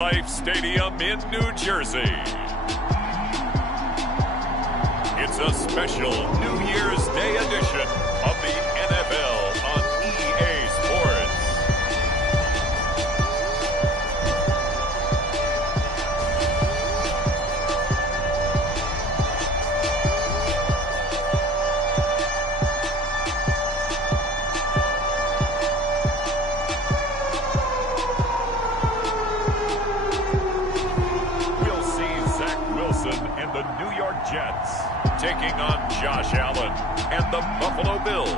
MetLife Stadium in New Jersey. It's a special New Year's Day edition of the NFL on EA Sports. We'll see Zach Wilson and the New York Jets taking on Josh Allen and the Buffalo Bills.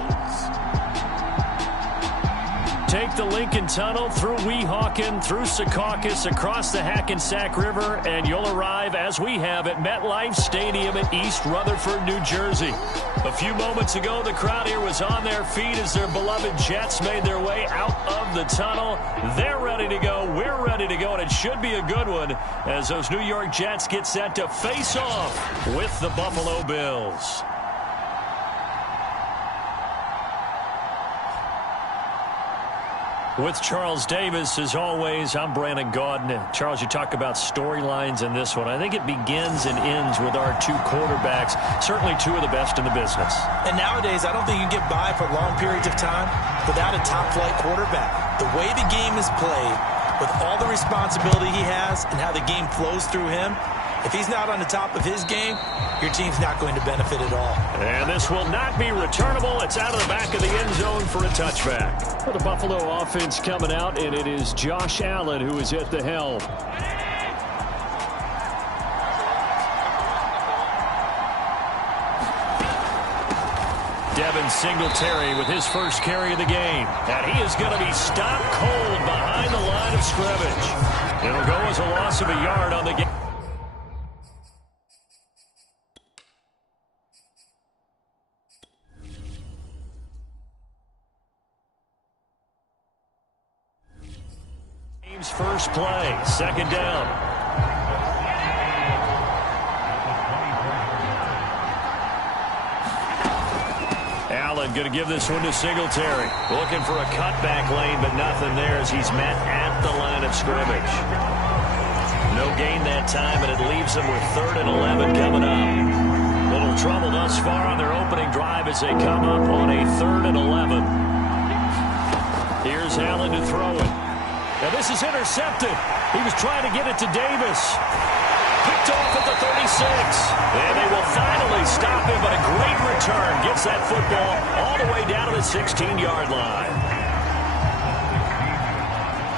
Take the Lincoln Tunnel through Weehawken, through Secaucus, across the Hackensack River, and you'll arrive, as we have, at MetLife Stadium in East Rutherford, New Jersey. A few moments ago, the crowd here was on their feet as their beloved Jets made their way out of the tunnel. They're ready to go. We're ready to go, and it should be a good one as those New York Jets get set to face off with the Buffalo Bills. With Charles Davis, as always, I'm Brandon Gaudin. Charles, you talk about storylines in this one. I think it begins and ends with our two quarterbacks, certainly two of the best in the business. And nowadays, I don't think you can get by for long periods of time without a top-flight quarterback. The way the game is played, with all the responsibility he has and how the game flows through him, if he's not on the top of his game, your team's not going to benefit at all. And this will not be returnable. It's out of the back of the end zone for a touchback. For the Buffalo offense coming out, and it is Josh Allen who is at the helm. Devin Singletary with his first carry of the game. And he is going to be stopped cold behind the line of scrimmage. It'll go as a loss of a yard on the game. First play, second down. Allen going to give this one to Singletary. Looking for a cutback lane, but nothing there as he's met at the line of scrimmage. No gain that time, and it leaves them with 3rd and 11 coming up. Little trouble thus far on their opening drive as they come up on a 3rd and 11. Here's Allen to throw it. Now this is intercepted. He was trying to get it to Davis. Picked off at the 36. And they will finally stop him, but a great return. Gets that football all the way down to the 16-yard line.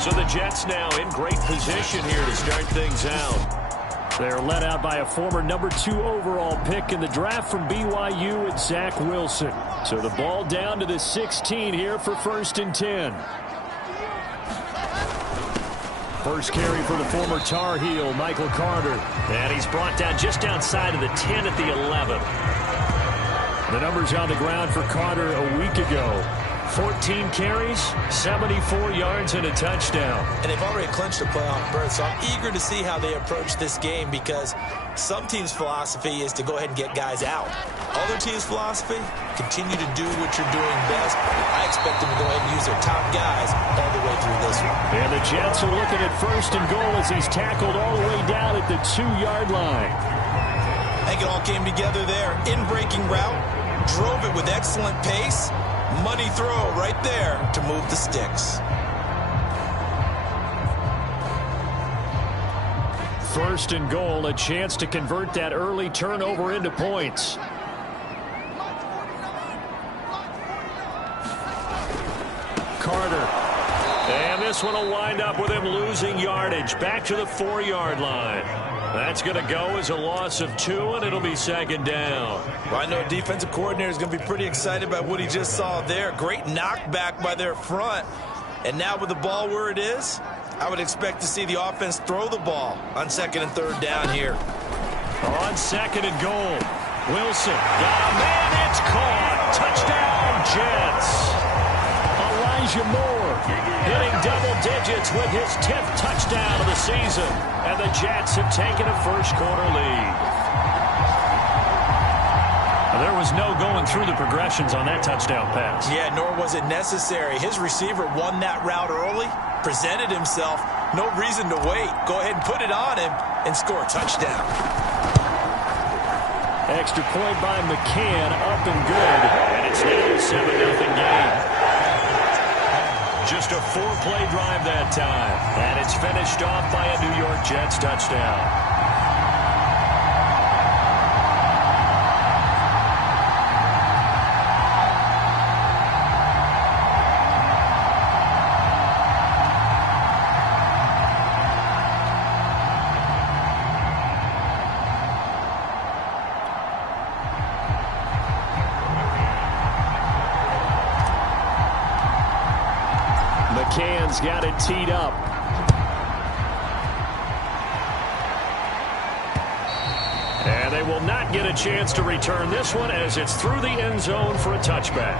So the Jets now in great position here to start things out. They're led out by a former number 2 overall pick in the draft from BYU and Zach Wilson. So the ball down to the 16 here for 1st and 10. First carry for the former Tar Heel, Michael Carter. And he's brought down just outside of the 10 at the 11. The numbers on the ground for Carter a week ago. 14 carries, 74 yards, and a touchdown. And they've already clinched a playoff berth, so I'm eager to see how they approach this game because some teams' philosophy is to go ahead and get guys out. Other teams' philosophy, continue to do what you're doing best. I expect them to go ahead and use their top guys all the way through this one. And the Jets are looking at 1st and goal as he's tackled all the way down at the 2-yard line. I think it all came together there. In-breaking route, drove it with excellent pace. Money throw right there to move the sticks. 1st and goal, a chance to convert that early turnover into points. Carter. And this one will wind up with him losing yardage. Back to the 4-yard line. That's going to go as a loss of 2, and it'll be 2nd down. Well, I know a defensive coordinator is going to be pretty excited about what he just saw there. Great knockback by their front. And now with the ball where it is, I would expect to see the offense throw the ball on 2nd and 3rd down here. On 2nd and goal, Wilson got a man. It's caught. Touchdown, Jets. Elijah Moore hitting double digits with his 10th touchdown of the season. And the Jets have taken a first-quarter lead. There was no going through the progressions on that touchdown pass. Yeah, nor was it necessary. His receiver won that route early, presented himself, No reason to wait. Go ahead and put it on him and score a touchdown. Extra point by McCann, up and good. And it's now a 7-0 game. Just a 4-play drive that time. And it's finished off by a New York Jets touchdown. McCann's got it teed up. And they will not get a chance to return this one as it's through the end zone for a touchback.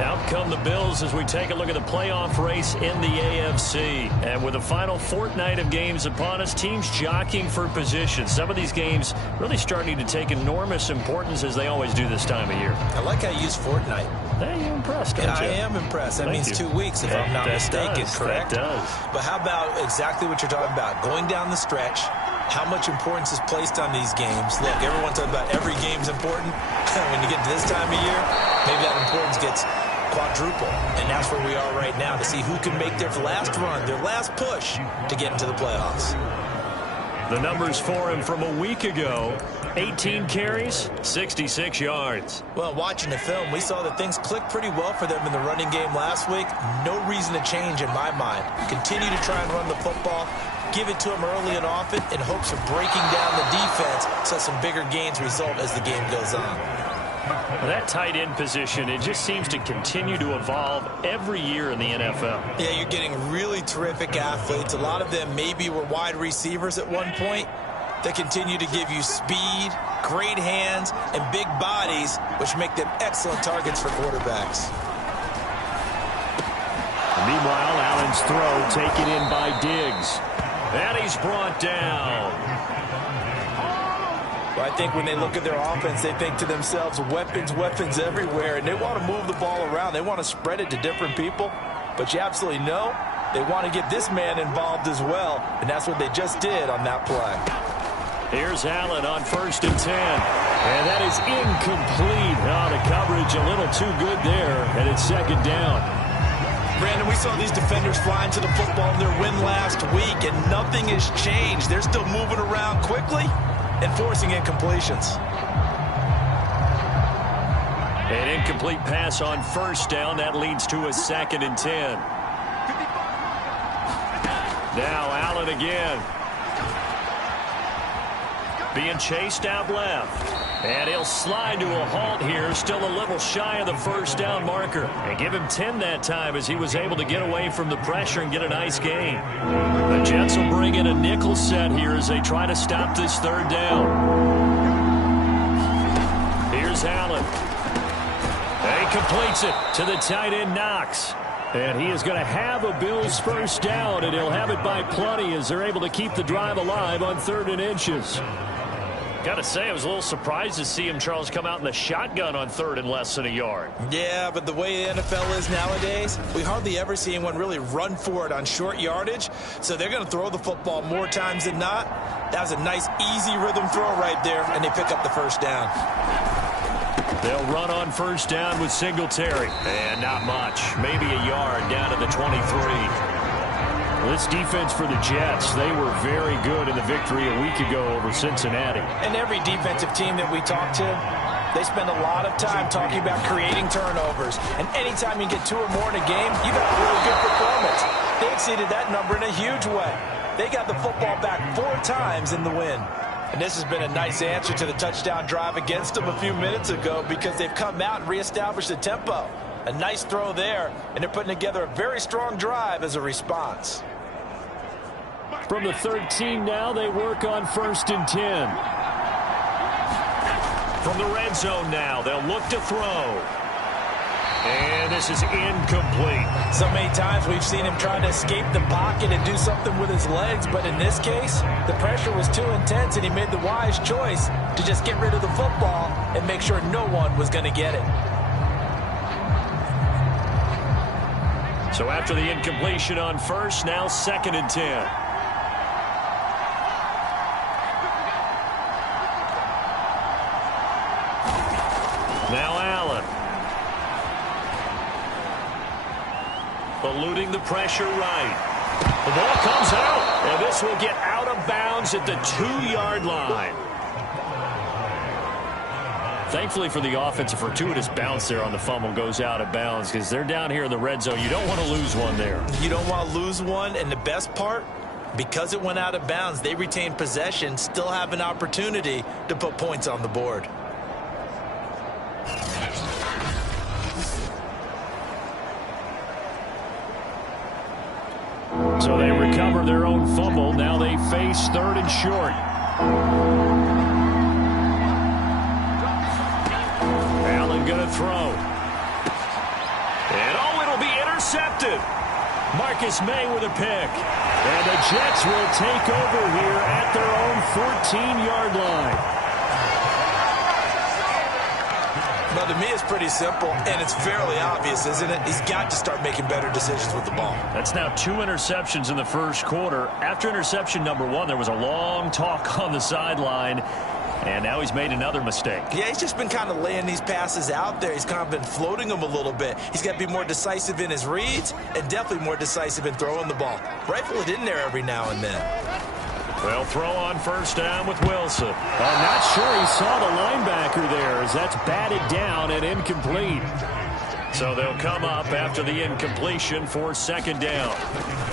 Out come the Bills as we take a look at the playoff race in the AFC. And with the final fortnight of games upon us, teams jockeying for position. Some of these games really starting to take enormous importance as they always do this time of year. I like how you use fortnight. Hey, you're impressed, aren't you? I am impressed. That means 2 weeks, if I'm not mistaken, correct? That does. But how about exactly what you're talking about? Going down the stretch, how much importance is placed on these games? Look, everyone's talking about every game's important. When you get to this time of year, maybe that importance gets quadruple. And that's where we are right now to see who can make their last run, their last push to get into the playoffs. The numbers for him from a week ago: 18 carries, 66 yards. Well, watching the film, we saw that things clicked pretty well for them in the running game last week. No reason to change in my mind. Continue to try and run the football. Give it to them early and often in hopes of breaking down the defense so some bigger gains result as the game goes on. That tight end position, it just seems to continue to evolve every year in the NFL. Yeah, you're getting really terrific athletes. A lot of them maybe were wide receivers at one point. They continue to give you speed, great hands, and big bodies, which make them excellent targets for quarterbacks. Meanwhile, Allen's throw taken in by Diggs. And he's brought down. Well, I think when they look at their offense, they think to themselves, weapons, weapons everywhere, and they want to move the ball around. They want to spread it to different people, but you absolutely know they want to get this man involved as well, and that's what they just did on that play. Here's Allen on 1st and 10, and that is incomplete. Oh, the coverage a little too good there, and it's 2nd down. Brandon, we saw these defenders flying to the football in their win last week, and nothing has changed. They're still moving around quickly and forcing incompletions. An incomplete pass on 1st down. That leads to a 2nd and 10. Now Allen again. Being chased out left. And he'll slide to a halt here. Still a little shy of the 1st down marker. And give him 10 that time as he was able to get away from the pressure and get a nice gain. The Jets will bring in a nickel set here as they try to stop this 3rd down. Here's Allen. And he completes it to the tight end Knox. And he is going to have a Bills 1st down, and he'll have it by plenty as they're able to keep the drive alive on 3rd and inches. Got to say, I was a little surprised to see him, Charles, come out in the shotgun on 3rd and less than a yard. Yeah, but the way the NFL is nowadays, we hardly ever see anyone really run for it on short yardage. So they're going to throw the football more times than not. That was a nice, easy rhythm throw right there, and they pick up the 1st down. They'll run on 1st down with Singletary. And not much. Maybe a yard down to the 23. This defense for the Jets, they were very good in the victory a week ago over Cincinnati. And every defensive team that we talk to, they spend a lot of time talking about creating turnovers. And anytime you get 2 or more in a game, you got a really good performance. They exceeded that number in a huge way. They got the football back 4 times in the win. And this has been a nice answer to the touchdown drive against them a few minutes ago because they've come out and reestablished the tempo. A nice throw there, and they're putting together a very strong drive as a response. From the 13 now, they work on 1st and 10. From the red zone now, they'll look to throw. And this is incomplete. So many times we've seen him trying to escape the pocket and do something with his legs, but in this case, the pressure was too intense, and he made the wise choice to just get rid of the football and make sure no one was going to get it. So after the incompletion on first, now 2nd and 10. Now Allen. Eluding the pressure right. The ball comes out, and this will get out of bounds at the 2-yard line. Thankfully for the offense, a fortuitous bounce there on the fumble goes out of bounds because they're down here in the red zone. You don't want to lose one there. You don't want to lose one, and the best part, because it went out of bounds, they retain possession, still have an opportunity to put points on the board. So they recover their own fumble. Now they face 3rd and short. Allen going to throw. And oh, it'll be intercepted. Marcus May with a pick. And the Jets will take over here at their own 14-yard line. Well, to me, it's pretty simple, and it's fairly obvious, isn't it? He's got to start making better decisions with the ball. That's now 2 interceptions in the first quarter. After interception number 1, there was a long talk on the sideline, and now he's made another mistake. Yeah, he's just been kind of laying these passes out there. He's kind of been floating them a little bit. He's got to be more decisive in his reads and definitely more decisive in throwing the ball. Rifle it in there every now and then. Well, throw on first down with Wilson. I'm not sure he saw the linebacker there as that's batted down and incomplete. So they'll come up after the incompletion for 2nd down.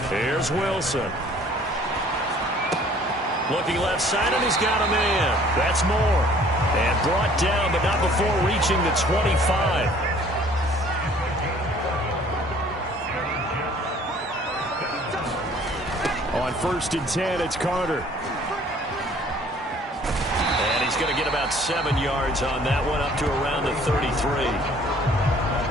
Here's Wilson. Looking left side, and he's got a man. That's Moore. And brought down, but not before reaching the 25. On 1st and 10, it's Carter. And he's going to get about 7 yards on that one, up to around the 33.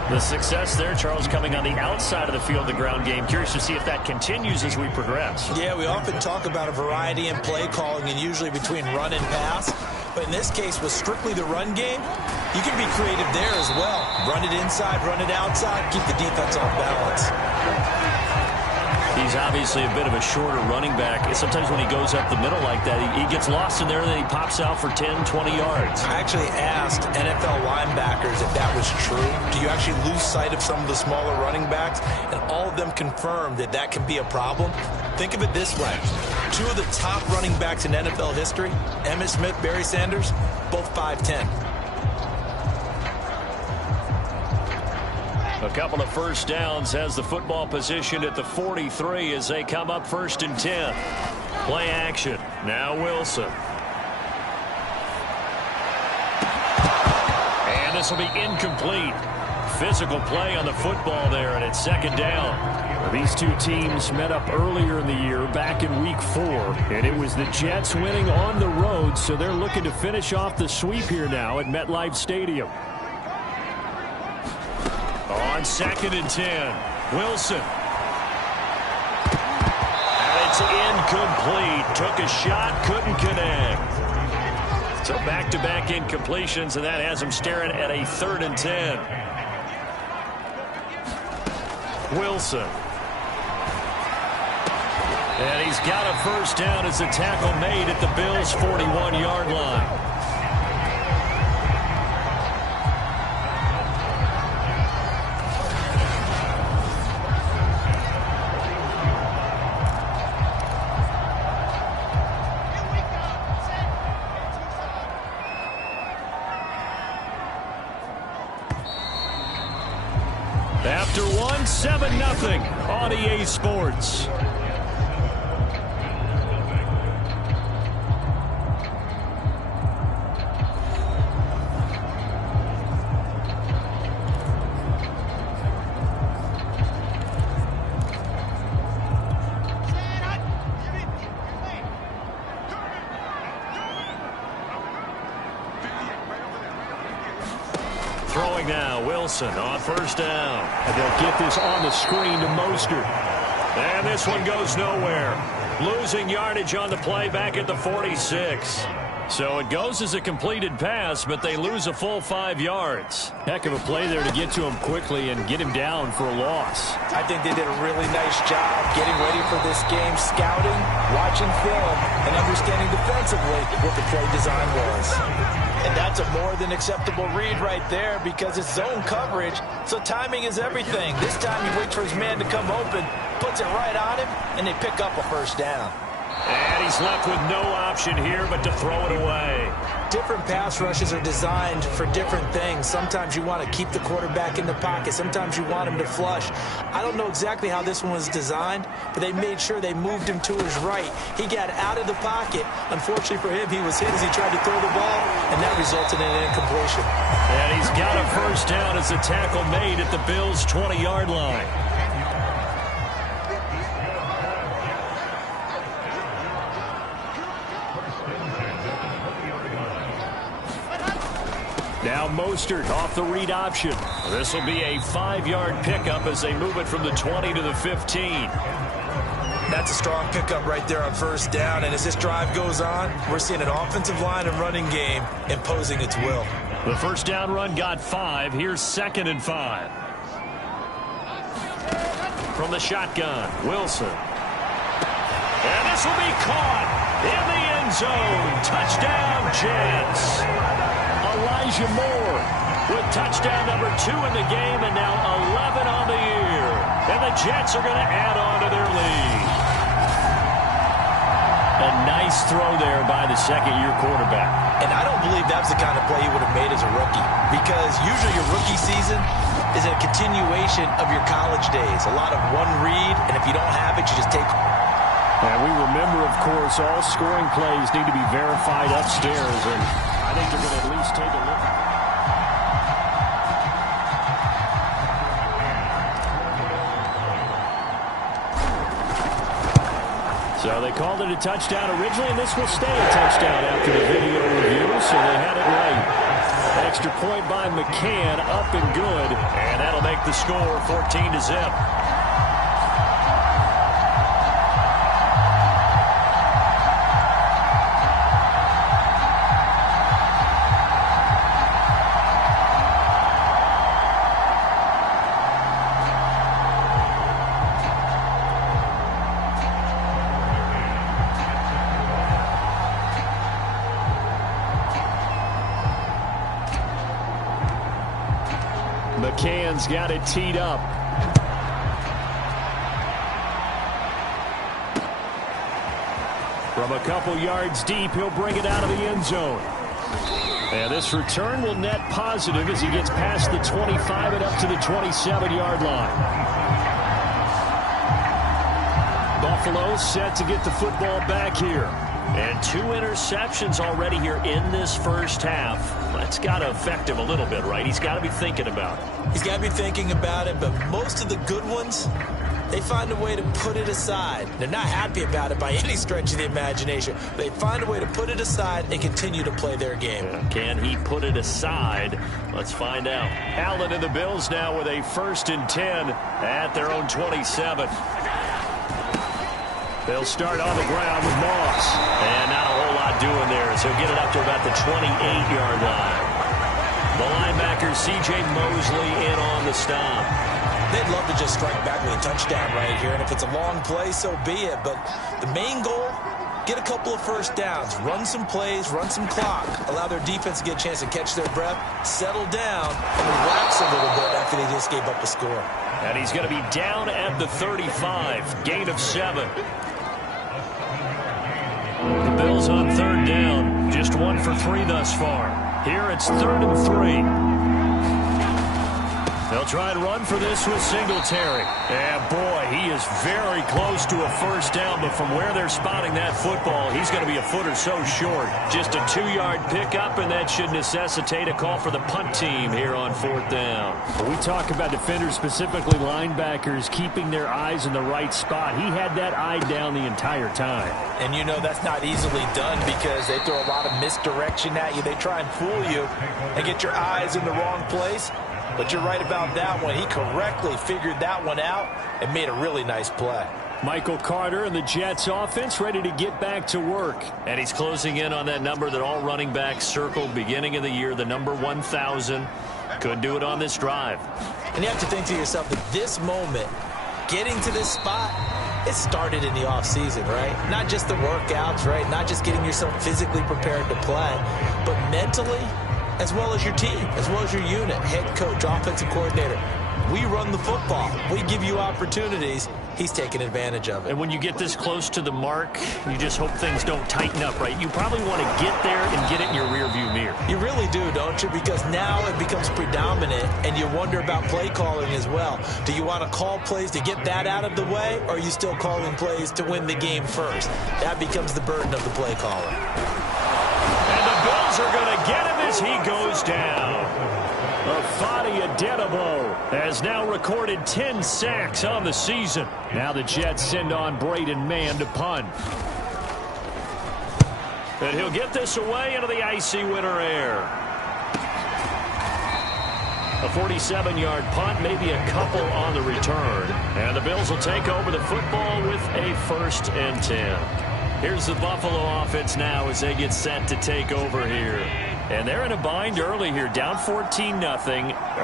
The success there, Charles, coming on the outside of the field, the ground game. Curious to see if that continues as we progress. Yeah, we often talk about a variety in play calling and usually between run and pass. But in this case, with strictly the run game, you can be creative there as well. Run it inside, run it outside, keep the defense off balance. He's obviously a bit of a shorter running back. Sometimes when he goes up the middle like that, he gets lost in there and then he pops out for 10, 20 yards. I actually asked NFL linebackers if that was true. Do you actually lose sight of some of the smaller running backs? And all of them confirmed that that can be a problem. Think of it this way. 2 of the top running backs in NFL history, Emmitt Smith, Barry Sanders, both 5'10". A couple of first downs has the football position at the 43 as they come up 1st and 10. Play action. Now Wilson. And this will be incomplete. Physical play on the football there, and it's 2nd down. These two teams met up earlier in the year, back in Week 4, and it was the Jets winning on the road, so they're looking to finish off the sweep here now at MetLife Stadium. On 2nd and 10, Wilson. And it's incomplete. Took a shot, couldn't connect. So back-to-back incompletions, and that has him staring at a 3rd and 10. Wilson. And he's got a first down as the tackle made at the Bills' 41-yard line. After one, 7-0 on EA Sports. Throwing now, Wilson on first down. And they'll get this on the screen to Mostert. And this one goes nowhere. Losing yardage on the play back at the 46. So it goes as a completed pass, but they lose a full 5 yards. Heck of a play there to get to him quickly and get him down for a loss. I think they did a really nice job getting ready for this game, scouting, watching film, and understanding defensively what the play design was. And that's a more than acceptable read right there because it's zone coverage, so timing is everything. This time he waits for his man to come open, puts it right on him, and they pick up a first down. And he's left with no option here but to throw it away. Different pass rushes are designed for different things. Sometimes you want to keep the quarterback in the pocket. Sometimes you want him to flush. I don't know exactly how this one was designed, but they made sure they moved him to his right. He got out of the pocket. Unfortunately for him, he was hit as he tried to throw the ball, and that resulted in an incompletion. And he's got a first down as the tackle made at the Bills' 20-yard line. Now Mostert off the read option. This will be a 5-yard pickup as they move it from the 20 to the 15. That's a strong pickup right there on first down. And as this drive goes on, we're seeing an offensive line and running game imposing its will. The first down run got 5. Here's 2nd and 5. From the shotgun, Wilson. And this will be caught in the end zone. Touchdown, Jets. Elijah Moore with touchdown number 2 in the game and now 11 on the year. And the Jets are going to add on to their lead. A nice throw there by the second-year quarterback. And I don't believe that's the kind of play he would have made as a rookie because usually your rookie season is a continuation of your college days. A lot of one read, and if you don't have it, you just take. And we remember, of course, all scoring plays need to be verified upstairs, and I think they're going to at least take a look. So they called it a touchdown originally, and this will stay a touchdown after the video review, so they had it right. Extra point by McCann, up and good, and that'll make the score 14-0. McCann's got it teed up. From a couple yards deep, he'll bring it out of the end zone. And this return will net positive as he gets past the 25 and up to the 27-yard line. Buffalo set to get the football back here. And 2 interceptions already here in this first half. That's got to affect him a little bit, right? He's got to be thinking about it. He's got to be thinking about it, but most of the good ones, they find a way to put it aside. They're not happy about it by any stretch of the imagination. They find a way to put it aside and continue to play their game. Can he put it aside? Let's find out. Allen and the Bills now with a 1st and 10 at their own 27. They'll start on the ground with Moss. And not a whole lot doing there, so he'll get it up to about the 28-yard line. The linebacker, C.J. Mosley, in on the stop. They'd love to just strike back with a touchdown right here, and if it's a long play, so be it. But the main goal, get a couple of first downs, run some plays, run some clock, allow their defense to get a chance to catch their breath, settle down, and relax a little bit after they just gave up a score. And he's going to be down at the 35, gain of 7. The Bills on 3rd down, just 1 for 3 thus far. Here it's 3rd and 3. They'll try and run for this with Singletary. And boy, he is very close to a first down, but from where they're spotting that football, he's going to be a foot or so short. Just a 2-yard pickup, and that should necessitate a call for the punt team here on 4th down. We talk about defenders, specifically linebackers, keeping their eyes in the right spot. He had that eye down the entire time. And you know that's not easily done because they throw a lot of misdirection at you. They try and fool you and get your eyes in the wrong place. But you're right about that one. He correctly figured that one out and made a really nice play. Michael Carter and the Jets offense ready to get back to work. And he's closing in on that number that all running backs circled beginning of the year, the number 1,000. Could do it on this drive. And you have to think to yourself that this moment, getting to this spot, it started in the offseason, right? Not just the workouts, right? Not just getting yourself physically prepared to play, but mentally, as well as your team, as well as your unit, head coach, offensive coordinator. We run the football. We give you opportunities. He's taking advantage of it. And when you get this close to the mark, you just hope things don't tighten up, right? You probably want to get there and get it in your rearview mirror. You really do, don't you? Because now it becomes predominant, and you wonder about play calling as well. Do you want to call plays to get that out of the way, or are you still calling plays to win the game first? That becomes the burden of the play caller. And the Bills are going to get him as he goes down. Fadi Adenabo has now recorded 10 sacks on the season. Now the Jets send on Braden Mann to punt. And he'll get this away into the icy winter air. A 47-yard punt, maybe a couple on the return. And the Bills will take over the football with a 1st and 10. Here's the Buffalo offense now as they get set to take over here. And they're in a bind early here, down 14-0.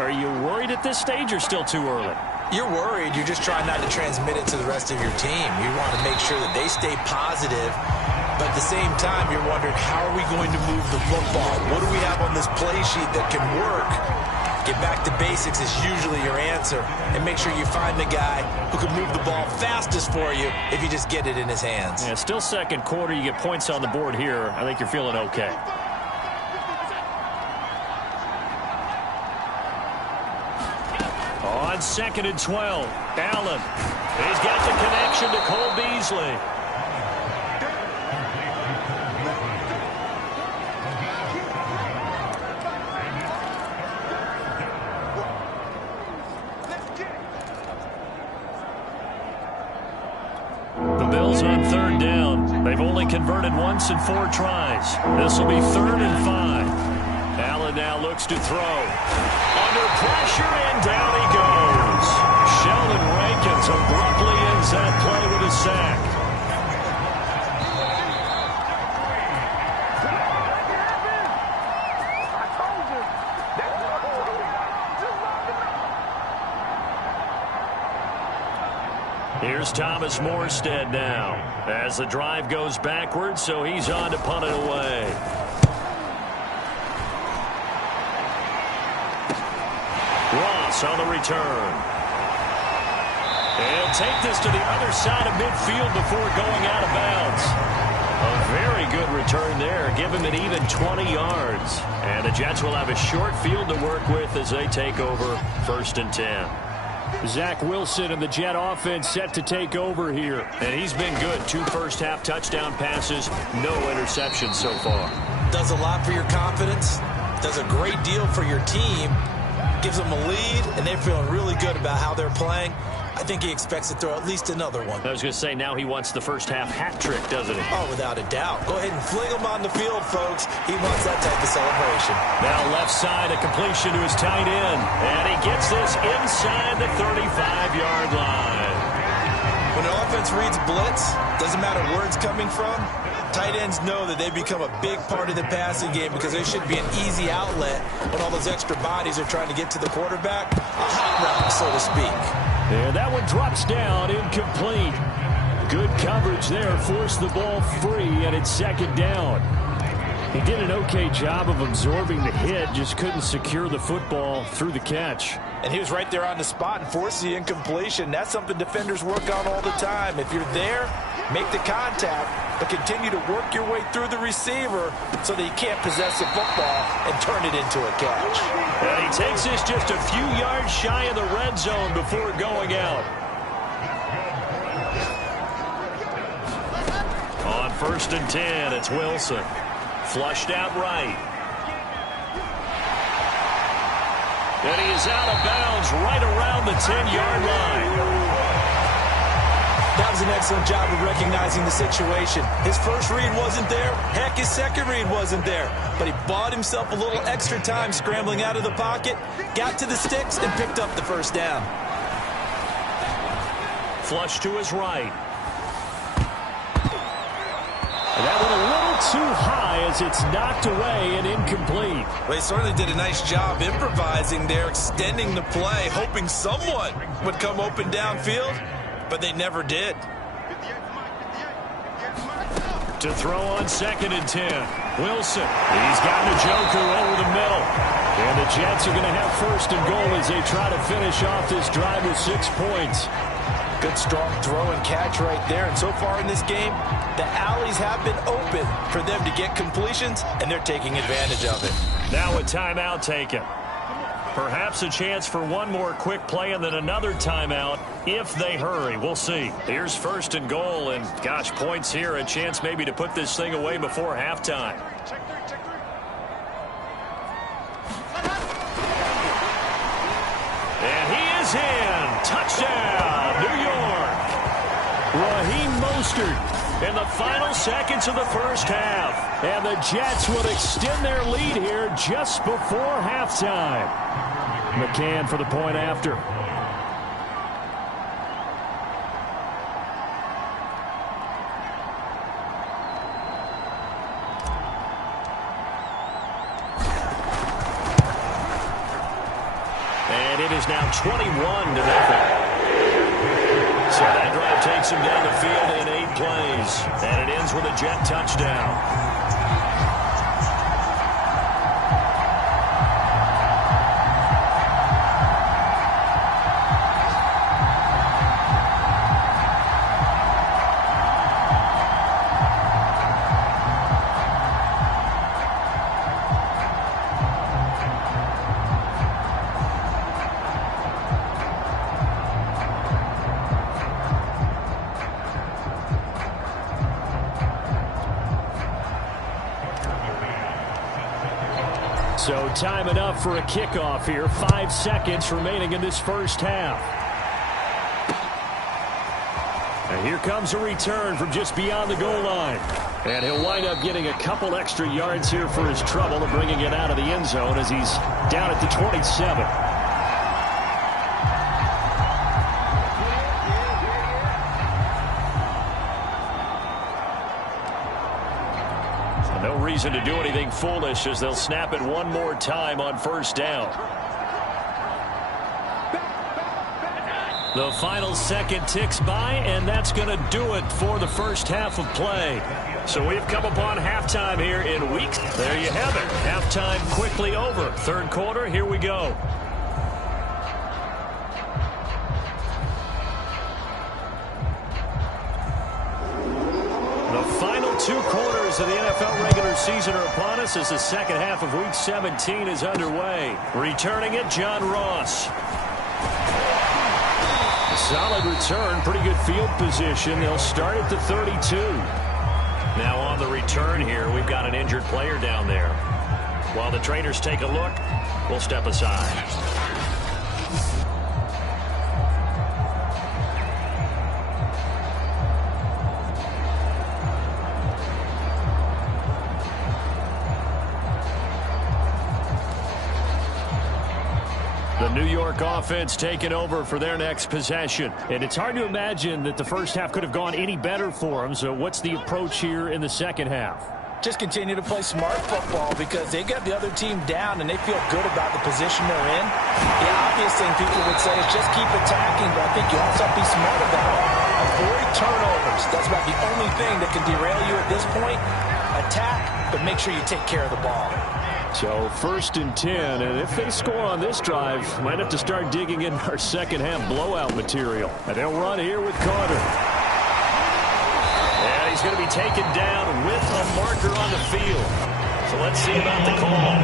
Are you worried at this stage or still too early? You're worried. You're just trying not to transmit it to the rest of your team. You want to make sure that they stay positive. But at the same time, you're wondering, how are we going to move the football? What do we have on this play sheet that can work? Get back to basics is usually your answer. And make sure you find the guy who can move the ball fastest for you if you just get it in his hands. Yeah, still second quarter. You get points on the board here. I think you're feeling okay. On 2nd and 12, Allen. He's got the connection to Cole Beasley. The Bills on 3rd down. They've only converted once in 4 tries. This will be 3rd and 5. Allen now looks to throw. Under pressure, and down he goes. Sheldon Rankins abruptly ends that play with a sack. Here's Thomas Morstead now as the drive goes backwards, so he's on to punt it away. Ross on the return. And take this to the other side of midfield before going out of bounds. A very good return there. Give him an even 20 yards. And the Jets will have a short field to work with as they take over 1st and 10. Zach Wilson and the Jet offense set to take over here. And he's been good. 2 first-half touchdown passes, no interceptions so far. Does a lot for your confidence. Does a great deal for your team. Gives them a lead, and they're feeling really good about how they're playing. I think he expects to throw at least another one. I was going to say, now he wants the first-half hat trick, doesn't he? Oh, without a doubt. Go ahead and fling him on the field, folks. He wants that type of celebration. Now left side, a completion to his tight end. And he gets this inside the 35-yard line. When an offense reads blitz, doesn't matter where it's coming from, tight ends know that they become a big part of the passing game because there should be an easy outlet when all those extra bodies are trying to get to the quarterback. A hot route, so to speak. And that one drops down, incomplete. Good coverage there, forced the ball free, and it's 2nd down. He did an okay job of absorbing the hit, just couldn't secure the football through the catch. And he was right there on the spot and forced the incompletion. That's something defenders work on all the time. If you're there, make the contact, but continue to work your way through the receiver so that he can't possess the football and turn it into a catch. And he takes this just a few yards shy of the red zone before going out. On 1st and 10, it's Wilson. Flushed out right. And he is out of bounds right around the 10-yard line. That was an excellent job of recognizing the situation. His first read wasn't there. Heck, his second read wasn't there. But he bought himself a little extra time scrambling out of the pocket, got to the sticks, and picked up the first down. Flush to his right. And that went a little too high as it's knocked away and incomplete. Well, they certainly did a nice job improvising there, extending the play, hoping someone would come open downfield, but they never did. To throw on 2nd and 10. Wilson. He's got Njoku over the middle. And the Jets are going to have 1st and goal as they try to finish off this drive with 6 points. Good strong throw and catch right there. And so far in this game, the alleys have been open for them to get completions, and they're taking advantage of it. Now a timeout taken. Perhaps a chance for one more quick play and then another timeout if they hurry. We'll see. Here's 1st and goal, and gosh, points here. A chance maybe to put this thing away before halftime. And he is in. Touchdown, New York. Raheem Mostert in the final seconds of the first half. And the Jets will extend their lead here just before halftime. McCann for the point after. And it is now 21-0. So that drive takes him down the field in 8 plays. And it ends with a Jet touchdown. So time enough for a kickoff here. 5 seconds remaining in this first half. And here comes a return from just beyond the goal line. And he'll wind up getting a couple extra yards here for his trouble and bringing it out of the end zone as he's down at the 27. No reason to do anything foolish as they'll snap it one more time on 1st down. The final second ticks by, and that's going to do it for the first half of play. So we've come upon halftime here in weeks. There you have it. Halftime quickly over. 3rd quarter, here we go. The final 2 quarters of the NFL regular season are upon us as the second half of Week 17 is underway. Returning it, John Ross. A solid return, pretty good field position. They'll start at the 32. Now on the return here, we've got an injured player down there. While the trainers take a look, we'll step aside. The New York offense taking over for their next possession. And it's hard to imagine that the first half could have gone any better for them. So what's the approach here in the second half? Just continue to play smart football because they got the other team down and they feel good about the position they're in. The obvious thing people would say is just keep attacking, but I think you also have to be smart about it. Avoid turnovers. That's about the only thing that can derail you at this point. Attack, but make sure you take care of the ball. So 1st and 10, and if they score on this drive, might have to start digging in our second half blowout material. And they'll run here with Carter. And he's going to be taken down with a marker on the field. So let's see about the call.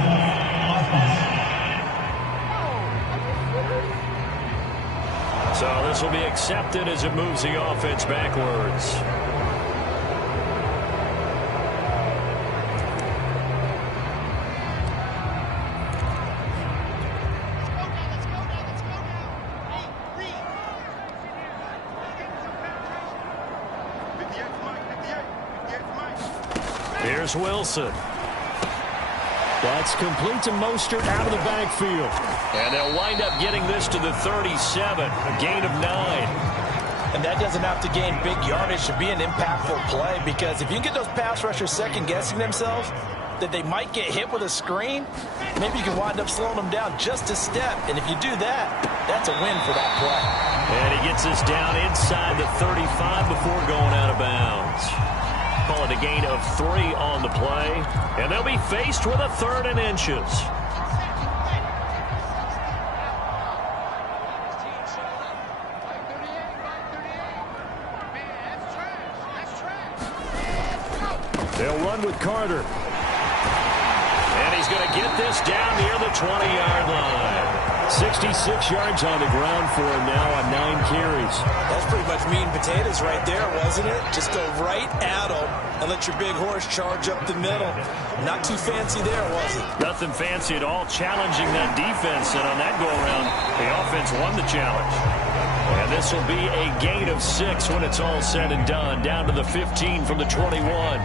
So this will be accepted as it moves the offense backwards. Here's Wilson. That's complete to Mostert out of the backfield. And they'll wind up getting this to the 37, a gain of 9. And that doesn't have to gain big yardage to be an impactful play, because if you can get those pass rushers second-guessing themselves that they might get hit with a screen, maybe you can wind up slowing them down just a step. And if you do that, that's a win for that play. And he gets us down inside the 35 before going out of bounds. Call it a gain of 3 on the play, and they'll be faced with a 3rd and inches. They'll run with Carter. And he's going to get this down near the 20-yard line. 66 yards on the ground for him now on 9 carries. That's pretty much meat and potatoes right there, wasn't it? Just go right at him and let your big horse charge up the middle. Not too fancy there, was it? Nothing fancy at all, challenging that defense. And on that go-around, the offense won the challenge. And this will be a gain of 6 when it's all said and done, down to the 15 from the 21.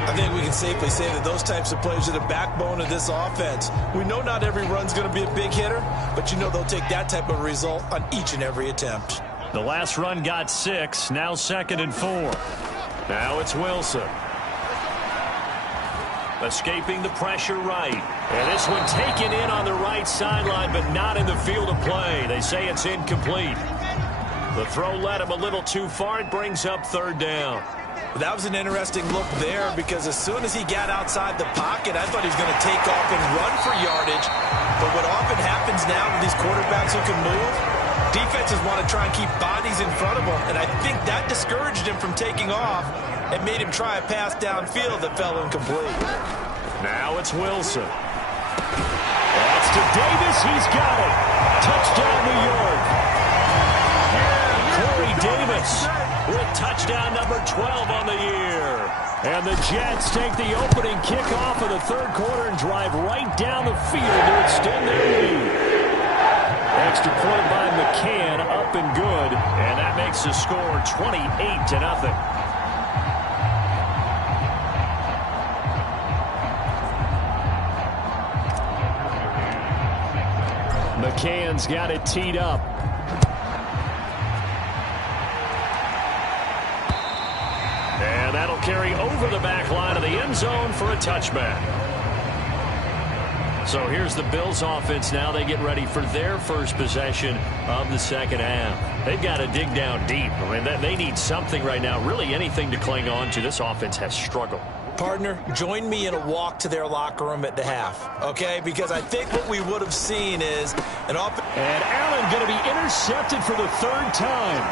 I think we can safely say that those types of plays are the backbone of this offense. We know not every run's going to be a big hitter, but you know they'll take that type of result on each and every attempt. The last run got 6, now 2nd and 4. Now it's Wilson. Escaping the pressure right. And this one taken in on the right sideline, but not in the field of play. They say it's incomplete. The throw led him a little too far. It brings up 3rd down. That was an interesting look there, because as soon as he got outside the pocket, I thought he was going to take off and run for yardage. But what often happens now with these quarterbacks who can move, defenses want to try and keep bodies in front of them, and I think that discouraged him from taking off and made him try a pass downfield that fell incomplete. Now it's Wilson. That's to Davis. He's got it. Touchdown, New York. Corey Davis with touchdown number 12 on the year. And the Jets take the opening kickoff of the 3rd quarter and drive right down the field to extend their lead. Extra point by McCann, up and good. And that makes the score 28-0. McCann's got it teed up. And that'll carry over the back line of the end zone for a touchback. So here's the Bills offense now. They get ready for their first possession of the 2nd half. They've got to dig down deep. I mean, they need something right now, really anything to cling on to. This offense has struggled. Partner, join me in a walk to their locker room at the half, okay? Because I think what we would have seen is an offense. And Allen going to be intercepted for the 3rd time.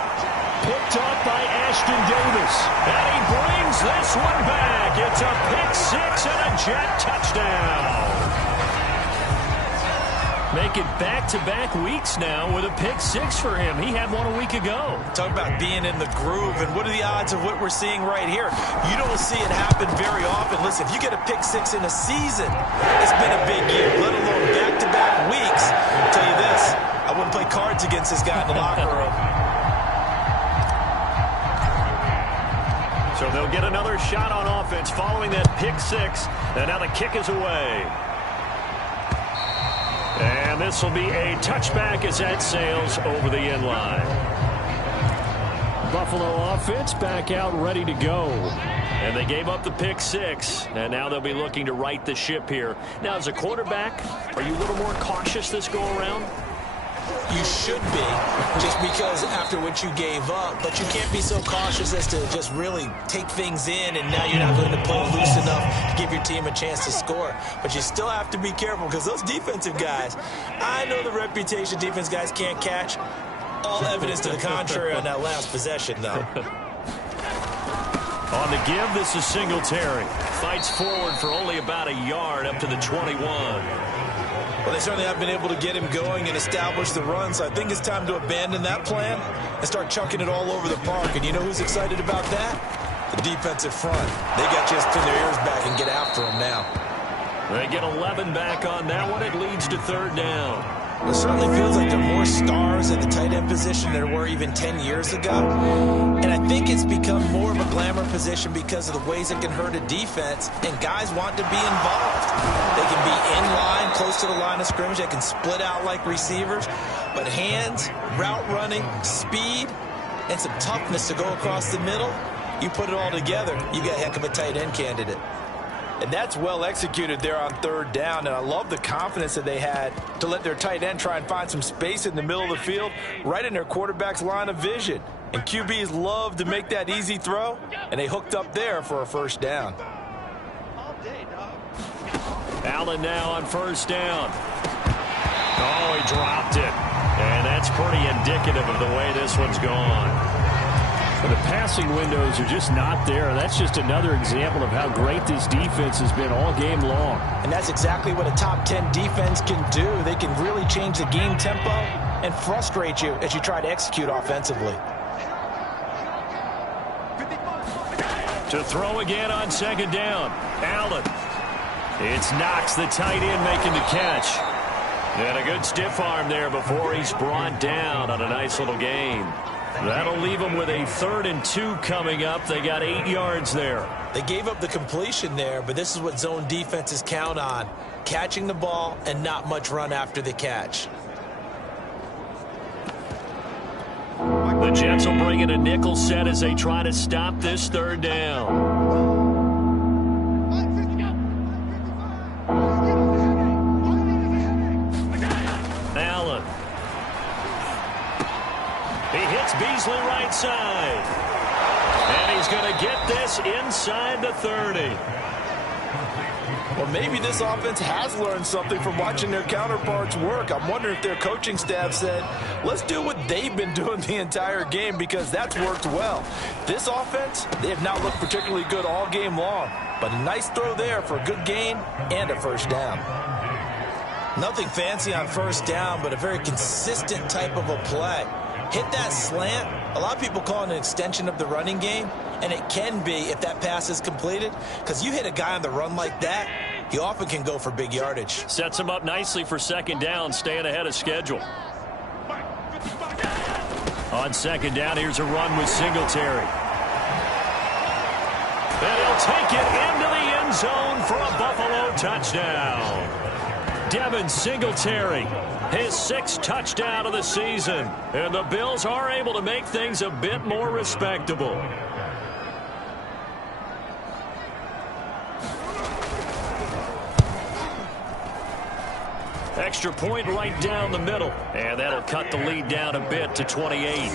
Picked up by Ashton Davis. And he brings this one back. It's a pick 6 and a Jet touchdown. Make it back-to-back weeks now with a pick 6 for him. He had one a week ago. Talk about being in the groove, and what are the odds of what we're seeing right here? You don't see it happen very often. Listen, if you get a pick 6 in a season, it's been a big year, let alone back-to-back weeks. I'll tell you this, I wouldn't play cards against this guy in the locker room. So they'll get another shot on offense following that pick 6, and now the kick is away. And this will be a touchback as that sails over the end line. Buffalo offense back out ready to go. And they gave up the pick 6. And now they'll be looking to right the ship here. Now, as a quarterback, are you a little more cautious this go around? You should be, just because after what you gave up. But you can't be so cautious as to just really take things in, and now you're not going to play loose enough to give your team a chance to score. But you still have to be careful, because those defensive guys, I know the reputation defense guys can't catch. All evidence to the contrary on that last possession, though. On the give, this is Singletary. Fights forward for only about a yard up to the 21. Well, they certainly have been able to get him going and establish the run, so I think it's time to abandon that plan and start chucking it all over the park. And you know who's excited about that? The defensive front. They got just pin their ears back and get after him now. They get 11 back on that one. It leads to 3rd down. It certainly feels like there are more stars at the tight end position than there were even 10 years ago. And I think it's become more of a glamour position because of the ways it can hurt a defense, and guys want to be involved. They can be in line, close to the line of scrimmage. They can split out like receivers. But hands, route running, speed, and some toughness to go across the middle, you put it all together, you got a heck of a tight end candidate. And that's well executed there on third down, and I love the confidence that they had to let their tight end try and find some space in the middle of the field, right in their quarterback's line of vision. And QBs love to make that easy throw, and they hooked up there for a first down. Allen now on first down. Oh, he dropped it. And that's pretty indicative of the way this one's gone. The passing windows are just not there. That's just another example of how great this defense has been all game long. And that's exactly what a top 10 defense can do. They can really change the game tempo and frustrate you as you try to execute offensively. To throw again on second down. Allen. It's Knox, the tight end, making the catch. And a good stiff arm there before he's brought down on a nice little gain. That'll leave them with a 3rd and 2 coming up. They got 8 yards there. They gave up the completion there, but this is what zone defenses count on. Catching the ball and not much run after the catch. The Jets will bring in a nickel set as they try to stop this 3rd down. Beasley right side. And he's going to get this inside the 30. Well, maybe this offense has learned something from watching their counterparts work. I'm wondering if their coaching staff said, let's do what they've been doing the entire game, because that's worked well. This offense, they have not looked particularly good all game long. But a nice throw there for a good gain and a first down. Nothing fancy on first down, but a very consistent type of a play. Hit that slant. A lot of people call it an extension of the running game, and it can be if that pass is completed, because you hit a guy on the run like that, he often can go for big yardage. Sets him up nicely for second down, staying ahead of schedule. On second down, here's a run with Singletary. And he'll take it into the end zone for a Buffalo touchdown. Devin Singletary, his 6th touchdown of the season. And the Bills are able to make things a bit more respectable. Extra point right down the middle. And that'll cut the lead down a bit to 28.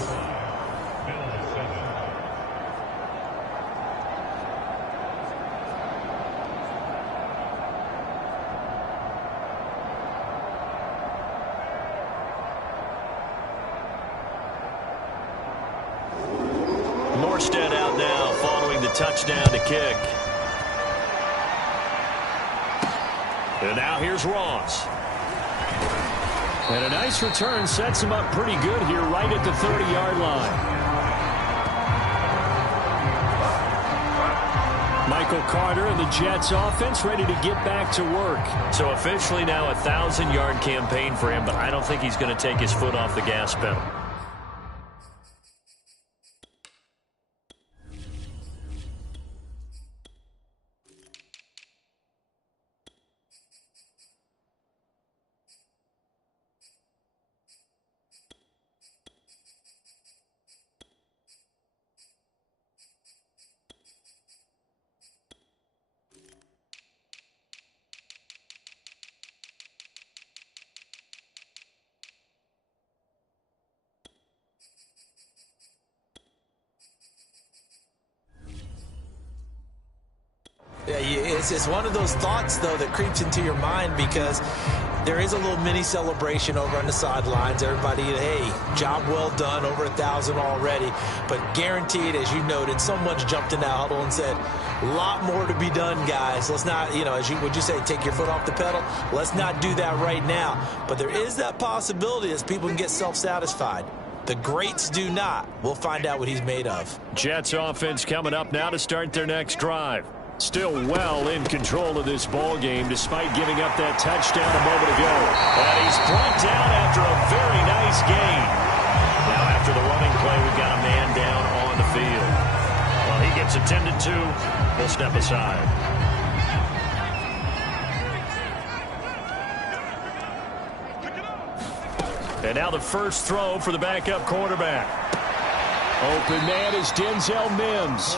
Morstead out now following the touchdown to kick. And now here's Ross. And a nice return sets him up pretty good here right at the 30-yard line. Michael Carter and the Jets offense ready to get back to work. So officially now a 1,000-yard campaign for him, but I don't think he's going to take his foot off the gas pedal. Yeah, it's one of those thoughts, though, that creeps into your mind, because there is a little mini celebration over on the sidelines. Everybody, hey, job well done, over 1,000 already. But guaranteed, as you noted, someone's jumped in that huddle and said, a lot more to be done, guys. Let's not, would you say, take your foot off the pedal? Let's not do that right now. But there is that possibility as people can get self-satisfied. The greats do not. We'll find out what he's made of. Jets offense coming up now to start their next drive. Still well in control of this ball game despite giving up that touchdown a moment ago. And he's brought down after a very nice gain. Now after the running play, we've got a man down on the field. Well, he gets attended to. We'll step aside. And now the first throw for the backup quarterback. Open man is Denzel Mims.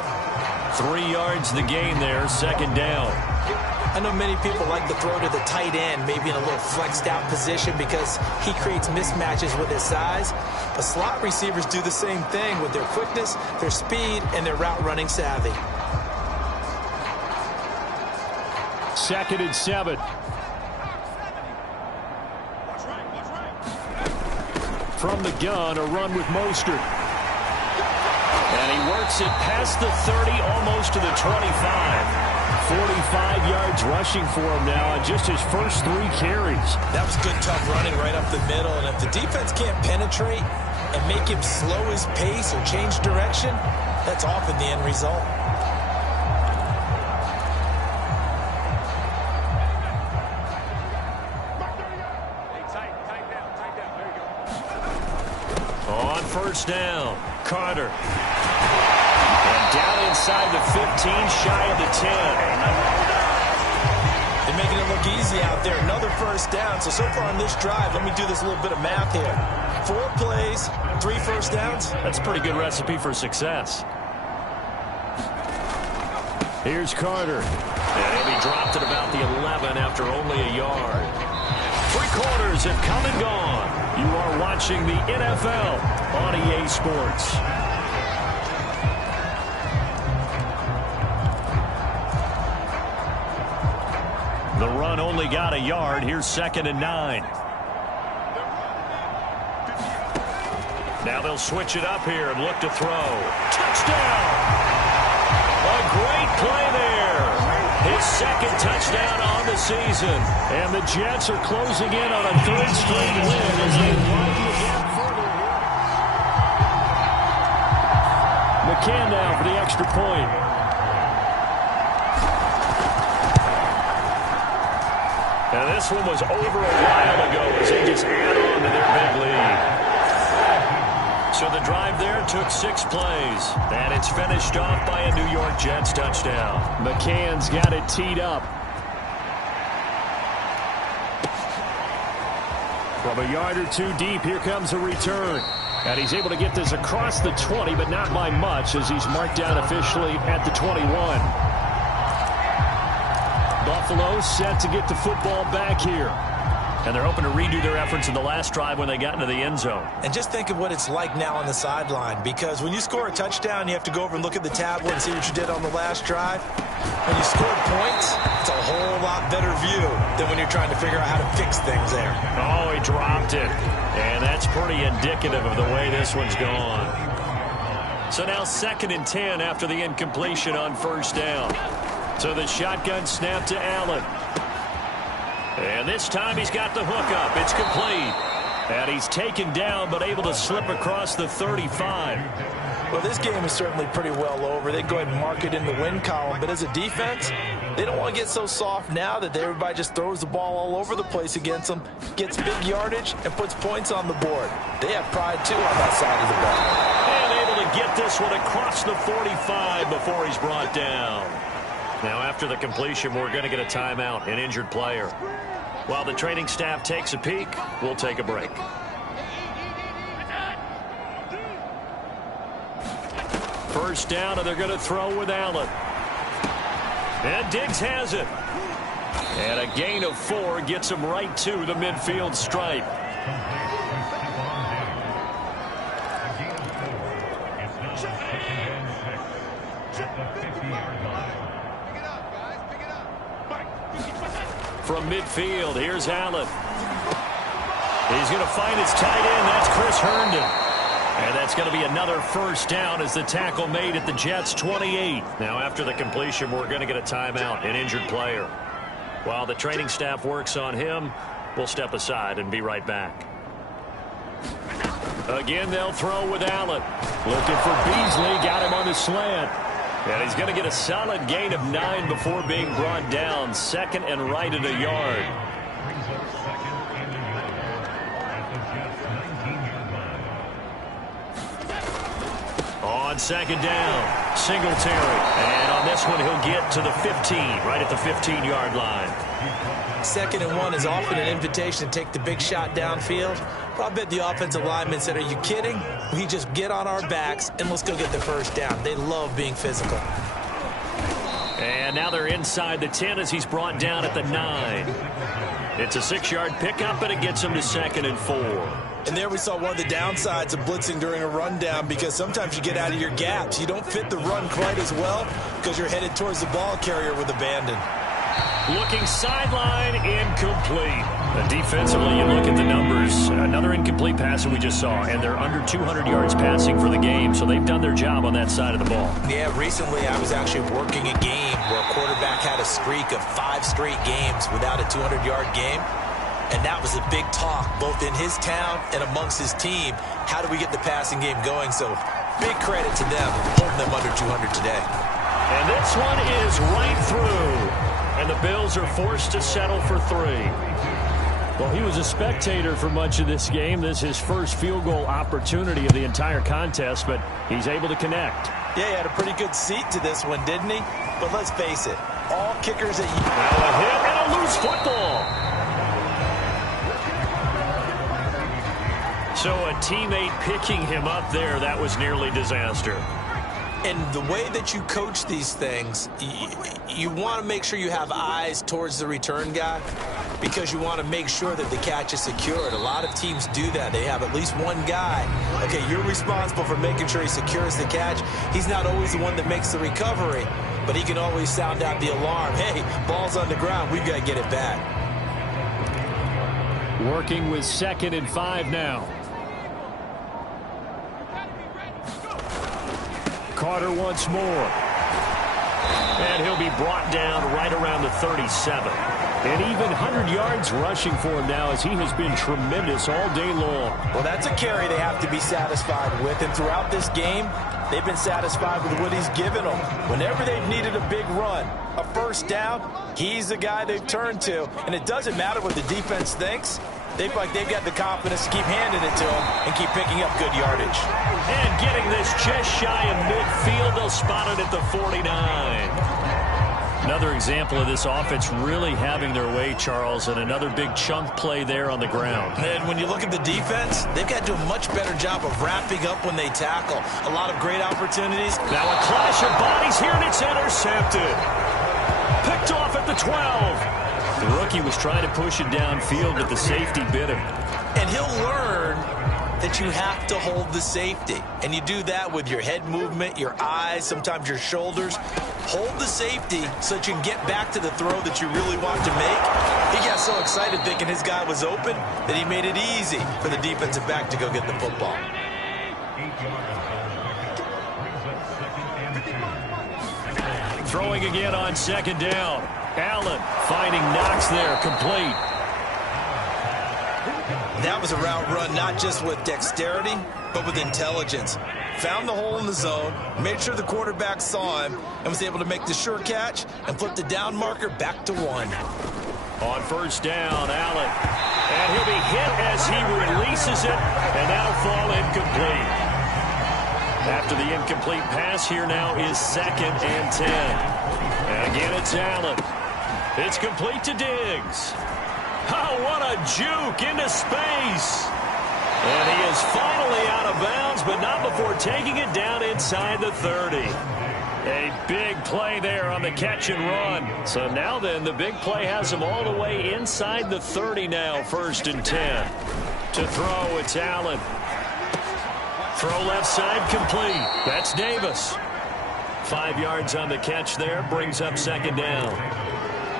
3 yards the gain there, second down. I know many people like to throw to the tight end, maybe in a little flexed out position because he creates mismatches with his size. But slot receivers do the same thing with their quickness, their speed, and their route running savvy. 2nd and 7. From the gun, a run with Mostert. And he works it past the 30, almost to the 25. 45 yards rushing for him now on just his first 3 carries. That was good, tough running right up the middle. And if the defense can't penetrate and make him slow his pace or change direction, that's often the end result. On first down, Carter. And down inside the 15, shy of the 10. They're making it look easy out there. Another first down. So far on this drive, let me do this little bit of math here. 4 plays, 3 first downs. That's a pretty good recipe for success. Here's Carter. And he dropped it about the 11 after only a yard. 3 quarters have come and gone. You are watching the NFL on EA Sports. The run only got a yard. Here's 2nd and 9. Now they'll switch it up here and look to throw. Touchdown! A great play there. His 2nd touchdown on the season. And the Jets are closing in on a 3rd straight win as they widen the gap further here. McCann now for the extra point. And this one was over a while ago as they just add on to their big lead. So the drive there took 6 plays. And it's finished off by a New York Jets touchdown. McCann's got it teed up. From a yard or 2 deep, here comes a return. And he's able to get this across the 20, but not by much as he's marked down officially at the 21. Buffalo set to get the football back here. And they're hoping to redo their efforts in the last drive when they got into the end zone. And just think of what it's like now on the sideline, because when you score a touchdown, you have to go over and look at the tablet and see what you did on the last drive. When you scored points, it's a whole lot better view than when you're trying to figure out how to fix things there. Oh, he dropped it. And that's pretty indicative of the way this one's gone. So now 2nd and 10 after the incompletion on first down. So the shotgun snap to Allen. And this time he's got the hook up. It's complete. And he's taken down but able to slip across the 35. Well, this game is certainly pretty well over. They go ahead and mark it in the win column. But as a defense, they don't want to get so soft now that everybody just throws the ball all over the place against them, gets big yardage, and puts points on the board. They have pride, too, on that side of the ball. And able to get this one across the 45 before he's brought down. Now, after the completion, we're going to get a timeout, an injured player. While the training staff takes a peek, we'll take a break. First down, and they're going to throw with Allen. And Diggs has it. And a gain of 4 gets him right to the midfield stripe. From midfield, here's Allen. He's going to find his tight end. That's Chris Herndon. And that's going to be another first down as the tackle made at the Jets' 28. Now, after the completion, we're going to get a timeout, an injured player. While the training staff works on him, we'll step aside and be right back. Again, they'll throw with Allen. Looking for Beasley. Got him on the slant. And he's going to get a solid gain of 9 before being brought down. 2nd and right at a yard. On on second down. Singletary. And on this one, he'll get to the 15, right at the 15-yard line. 2nd and 1 is often an invitation to take the big shot downfield. But I bet the offensive lineman said, are you kidding? We just get on our backs and let's go get the first down. They love being physical. And now they're inside the 10 as he's brought down at the 9. It's a 6-yard pickup, and it gets him to 2nd and 4. And there we saw one of the downsides of blitzing during a rundown, because sometimes you get out of your gaps. You don't fit the run quite as well because you're headed towards the ball carrier with abandon. Looking sideline, incomplete. Defensively, you look at the numbers. Another incomplete pass that we just saw, and they're under 200 yards passing for the game, so they've done their job on that side of the ball. Yeah, recently I was actually working a game where a quarterback had a streak of 5 straight games without a 200-yard game. And that was a big talk, both in his town and amongst his team. How do we get the passing game going? So big credit to them, holding them under 200 today. And this one is right through. And the Bills are forced to settle for 3. Well, he was a spectator for much of this game. This is his first field goal opportunity of the entire contest, but he's able to connect. Yeah, he had a pretty good seat to this one, didn't he? But let's face it, all kickers at Now a hit and a loose football. So a teammate picking him up there, that was nearly disaster. And the way that you coach these things, you want to make sure you have eyes towards the return guy, because you want to make sure that the catch is secured. A lot of teams do that. They have at least one guy. Okay, you're responsible for making sure he secures the catch. He's not always the one that makes the recovery, but he can always sound out the alarm. Hey, ball's on the ground. We've got to get it back. Working with 2nd and 5 now. Carter once more. And he'll be brought down right around the 37. And even 100 yards rushing for him now, as he has been tremendous all day long. Well, that's a carry they have to be satisfied with. And throughout this game, they've been satisfied with what he's given them. Whenever they've needed a big run, a first down, he's the guy they've turned to. And it doesn't matter what the defense thinks. They've got the confidence to keep handing it to him and keep picking up good yardage. And getting this just shy of midfield, they'll spot it at the 49. Another example of this offense really having their way, Charles, and another big chunk play there on the ground. And when you look at the defense, they've got to do a much better job of wrapping up when they tackle. A lot of great opportunities. Now a clash of bodies here, and it's intercepted. Picked off at the 12. The rookie was trying to push it downfield, but the safety bit him. And he'll learn that you have to hold the safety. And you do that with your head movement, your eyes, sometimes your shoulders. Hold the safety so that you can get back to the throw that you really want to make. He got so excited thinking his guy was open that he made it easy for the defensive back to go get the football. Throwing again on 2nd down. Allen finding Knox there, complete. That was a route run not just with dexterity, but with intelligence. Found the hole in the zone, made sure the quarterback saw him, and was able to make the sure catch and flip the down marker back to 1. On 1st down, Allen. And he'll be hit as he releases it, and that'll fall incomplete. After the incomplete pass, here now is 2nd and 10. And again, it's Allen. It's complete to Diggs. Oh, what a juke into space. And he is finally out of bounds, but not before taking it down inside the 30. A big play there on the catch and run. So now then, the big play has him all the way inside the 30 now, 1st and 10. To throw, it's Allen. Throw left side complete. That's Davis. 5 yards on the catch there, brings up 2nd down.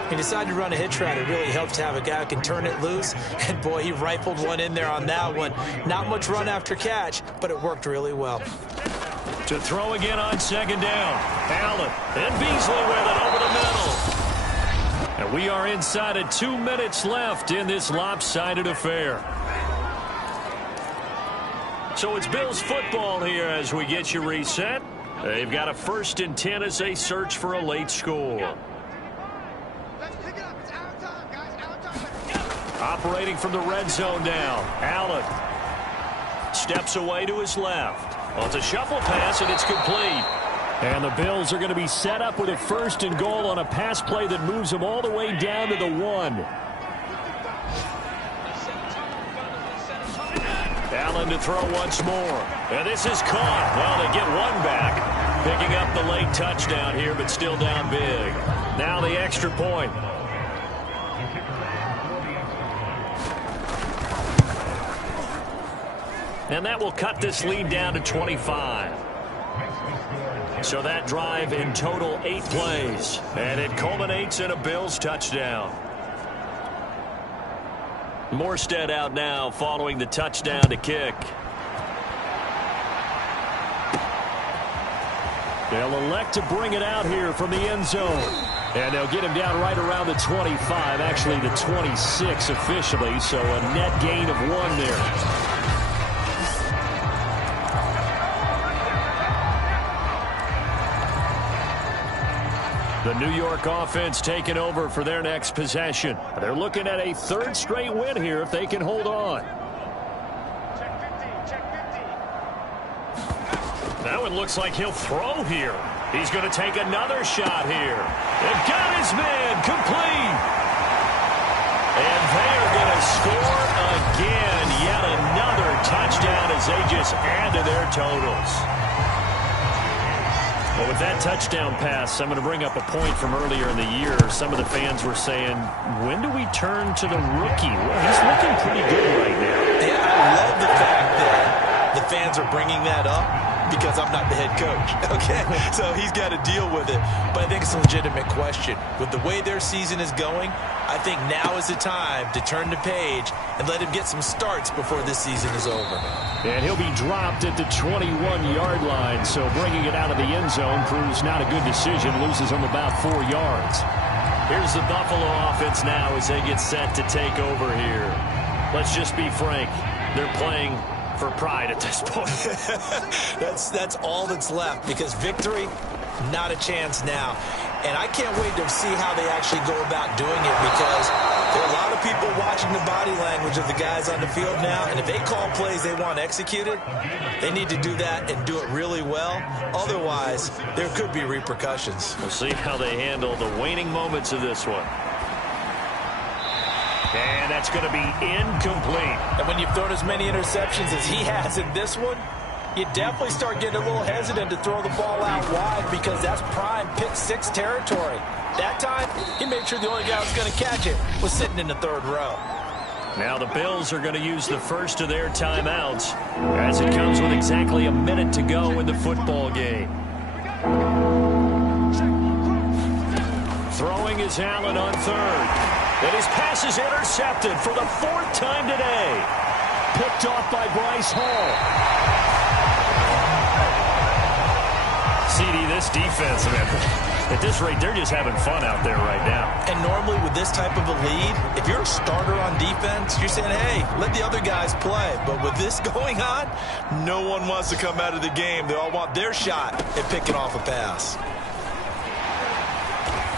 He decided to run a hitch route. It really helps to have a guy who can turn it loose. And, boy, he rifled one in there on that one. Not much run after catch, but it worked really well. To throw again on 2nd down. Allen and Beasley with it over the middle. And we are inside of 2 minutes left in this lopsided affair. So it's Bills football here as we get you reset. They've got a 1st and 10 as they search for a late score. Operating from the red zone now. Allen steps away to his left. Well, it's a shuffle pass, and it's complete. And the Bills are going to be set up with a 1st and goal on a pass play that moves them all the way down to the 1. Allen to throw once more. And this is caught. Well, they get one back. Picking up the late touchdown here, but still down big. Now the extra point. And that will cut this lead down to 25. So that drive in total 8 plays. And it culminates in a Bills touchdown. Morstead out now following the touchdown to kick. They'll elect to bring it out here from the end zone. And they'll get him down right around the 25, actually the 26 officially, so a net gain of 1 there. The New York offense taking over for their next possession. They're looking at a 3rd straight win here if they can hold on. Now it looks like he'll throw here. He's going to take another shot here. And got his man complete. And they are going to score again. Yet another touchdown as they just add to their totals. Well, with that touchdown pass, I'm going to bring up a point from earlier in the year. Some of the fans were saying, when do we turn to the rookie? Well, he's looking pretty good right now. Yeah, I love the fact that the fans are bringing that up because I'm not the head coach. Okay, so he's got to deal with it. But I think it's a legitimate question. With the way their season is going, I think now is the time to turn the page and let him get some starts before this season is over. And he'll be dropped at the 21-yard line, so bringing it out of the end zone proves not a good decision, loses him about 4 yards. Here's the Buffalo offense now as they get set to take over here. Let's just be frank, they're playing for pride at this point. That's all that's left, because victory, not a chance now. And I can't wait to see how they actually go about doing it, because there are a lot of people watching the body language of the guys on the field now, and if they call plays they want executed, they need to do that and do it really well. Otherwise, there could be repercussions. We'll see how they handle the waning moments of this one. And that's going to be incomplete. And when you've thrown as many interceptions as he has in this one, you definitely start getting a little hesitant to throw the ball out wide, because that's prime pick 6 territory. That time, he made sure the only guy who was going to catch it was sitting in the 3rd row. Now the Bills are going to use the first of their timeouts as it comes with exactly a minute to go in the football game. Throwing is Allen on 3rd. And his pass is intercepted for the 4th time today. Picked off by Bryce Hall. CD, this defense, man, at this rate, they're just having fun out there right now. And normally with this type of a lead, if you're a starter on defense, you're saying, hey, let the other guys play. But with this going on, no one wants to come out of the game. They all want their shot at picking off a pass.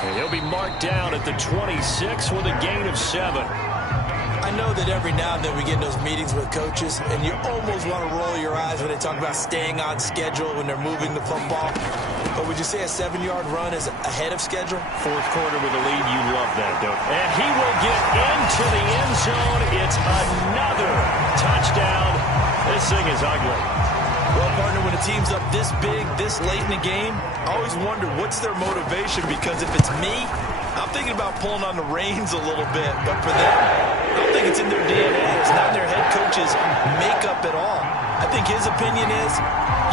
And he'll be marked down at the 26 with a gain of 7. I know that every now and then we get in those meetings with coaches, and you almost want to roll your eyes when they talk about staying on schedule when they're moving the football. But would you say a 7-yard run is ahead of schedule? 4th quarter with a lead, you love that, don't you? And he will get into the end zone. It's another touchdown. This thing is ugly. Well, partner, when a team's up this big, this late in the game, I always wonder what's their motivation, because if it's me, I'm thinking about pulling on the reins a little bit. But for them, I don't think it's in their DNA. It's not in their head coach's makeup at all. I think his opinion is,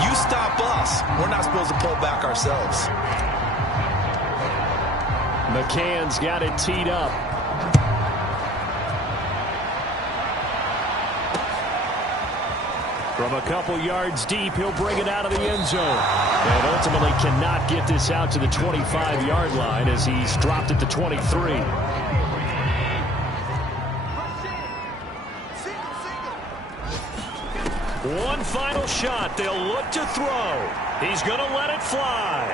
you stop us, we're not supposed to pull back ourselves. McCann's got it teed up. From a couple yards deep, he'll bring it out of the end zone. And ultimately cannot get this out to the 25-yard line as he's dropped at the 23. One final shot. They'll look to throw. He's going to let it fly.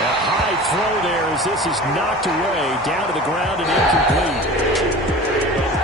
A high throw there as this is knocked away, down to the ground and incomplete.